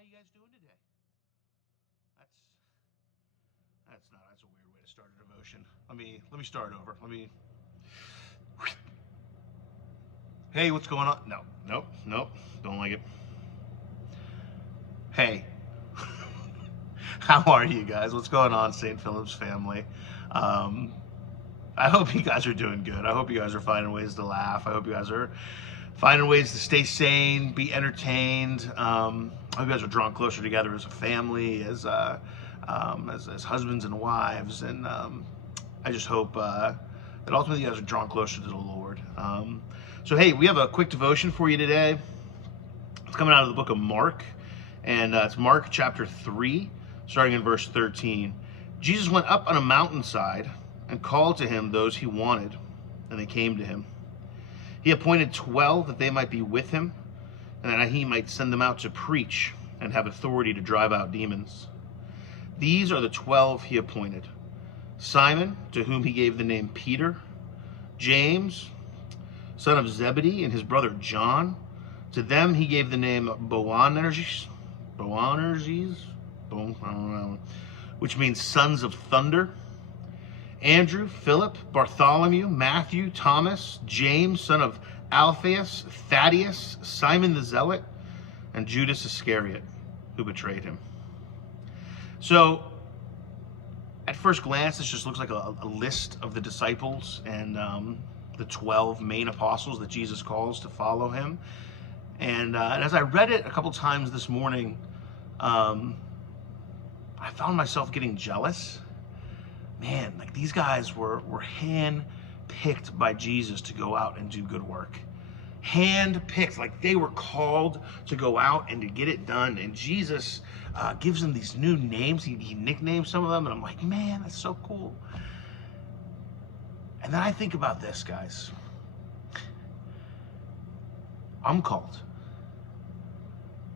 How you guys doing today? That's a weird way to start a devotion. Let me start over. Hey, what's going on? No, nope, nope, don't like it. Hey, how are you guys? What's going on, St. Philip's family? Um, I hope you guys are doing good. I hope you guys are finding ways to laugh. I hope you guys are finding ways to stay sane, be entertained. I hope you guys are drawn closer together as a family, as husbands and wives, and I just hope that ultimately you guys are drawn closer to the Lord. So hey, we have a quick devotion for you today. It's coming out of the book of Mark, and it's Mark chapter 3, starting in verse 13. Jesus went up on a mountainside and called to him those he wanted, and they came to him. He appointed 12 that they might be with him, and that he might send them out to preach and have authority to drive out demons. These are the 12 he appointed: Simon, to whom he gave the name Peter; James, son of Zebedee, and his brother John. To them he gave the name Boanerges, which means sons of thunder. Andrew, Philip, Bartholomew, Matthew, Thomas, James, son of Alphaeus, Thaddeus, Simon the Zealot, and Judas Iscariot, who betrayed him. So, at first glance, this just looks like a list of the disciples and the 12 main apostles that Jesus calls to follow him. And as I read it a couple times this morning, I found myself getting jealous. Man, like these guys were hand-picked by Jesus to go out and do good work. Hand-picked, like they were called to go out and to get it done. And Jesus gives them these new names. He nicknames some of them, and I'm like, man, that's so cool. And then I think about this, guys. I'm called.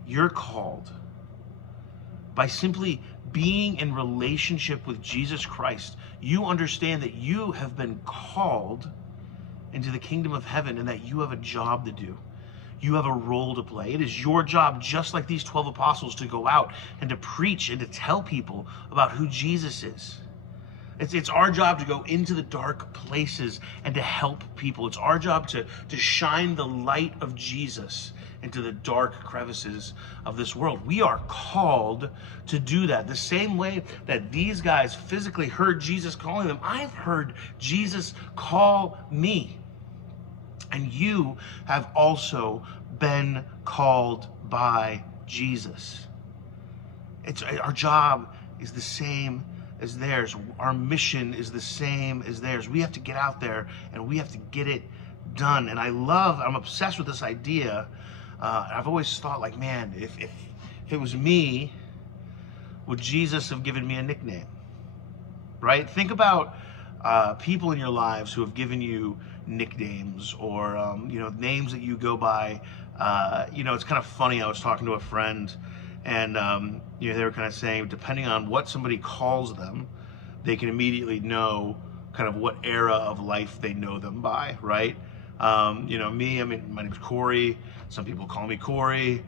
You're called. By simply being in relationship with Jesus Christ, you understand that you have been called into the kingdom of heaven and that you have a job to do. You have a role to play. It is your job, just like these 12 apostles, to go out and to preach and to tell people about who Jesus is. It's our job to go into the dark places and to help people. It's our job to shine the light of Jesus into the dark crevices of this world. We are called to do that. The same way that these guys physically heard Jesus calling them, I've heard Jesus call me. And you have also been called by Jesus. Our job is the same as theirs. Our mission is the same as theirs. We have to get out there and we have to get it done. And I'm obsessed with this idea. I've always thought, like, man, if it was me, would Jesus have given me a nickname? Right? Think about people in your lives who have given you nicknames or names that you go by. It's kind of funny. I was talking to a friend, and they were kind of saying, depending on what somebody calls them, they can immediately know kind of what era of life they know them by, right? My name's Kory. Some people call me Kory.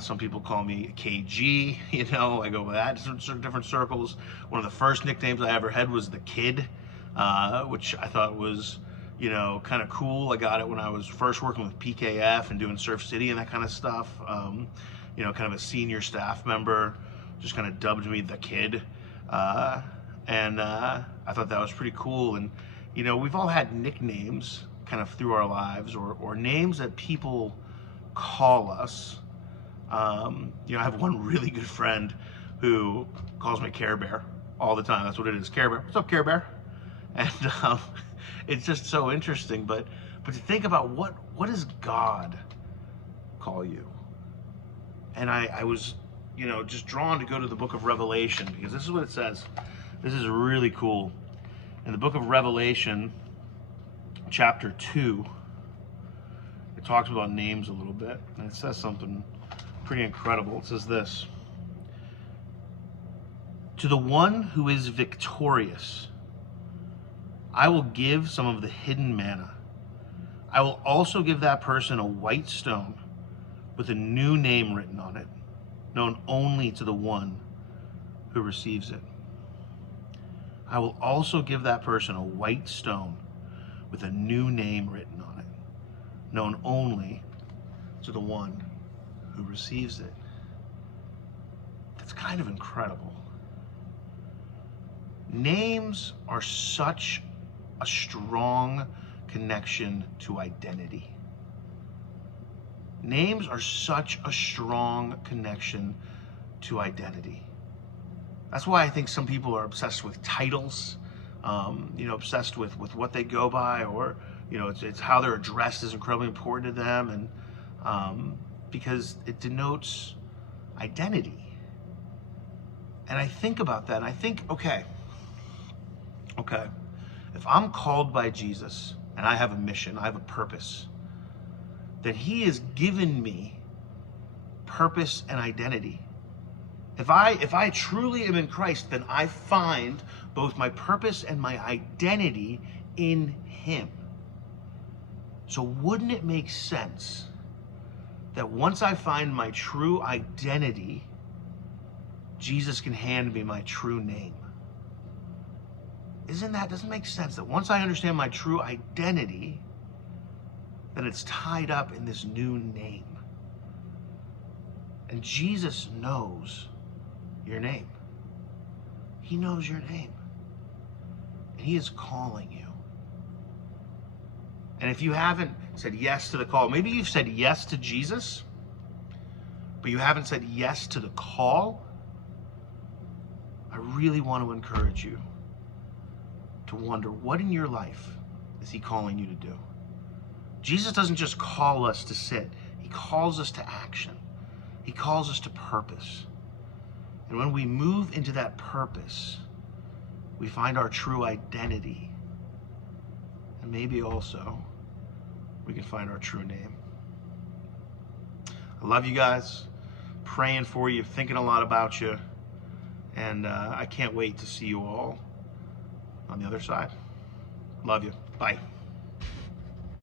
Some people call me KG. I go by that in different circles. One of the first nicknames I ever had was the Kid, which I thought was, kind of cool. I got it when I was first working with PKF and doing Surf City and that kind of stuff. Kind of a senior staff member just kind of dubbed me the Kid. And I thought that was pretty cool. And, we've all had nicknames kind of through our lives or names that people call us. I have one really good friend who calls me Care Bear all the time. That's what it is, Care Bear. What's up, Care Bear? And it's just so interesting. But to think about what does God call you? And I was, just drawn to go to the book of Revelation, because this is what it says. This is really cool. In the book of Revelation, chapter 2, it talks about names a little bit, and it says something pretty incredible. It says this: to the one who is victorious, I will give some of the hidden manna. I will also give that person a white stone with a new name written on it, known only to the one who receives it. I will also give that person a white stone with a new name written on it, known only to the one who receives it. That's kind of incredible. Names are such a strong connection to identity. Names are such a strong connection to identity. That's why I think some people are obsessed with titles, obsessed with what they go by, or it's how they're addressed is incredibly important to them, and because it denotes identity. And I think about that, and I think, okay, if I'm called by Jesus and I have a mission, I have a purpose, then he has given me purpose and identity. If I truly am in Christ, then I find both my purpose and my identity in him. So wouldn't it make sense that once I find my true identity, Jesus can hand me my true name? Doesn't it make sense that once I understand my true identity, then it's tied up in this new name? And Jesus knows your name. He knows your name. And he is calling you. And if you haven't said yes to the call, maybe you've said yes to Jesus, but you haven't said yes to the call, I really want to encourage you to wonder, what in your life is he calling you to do? Jesus doesn't just call us to sit. He calls us to action. He calls us to purpose. And when we move into that purpose, we find our true identity. And maybe also we can find our true name. I love you guys. Praying for you, thinking a lot about you. And I can't wait to see you all on the other side. Love you. Bye.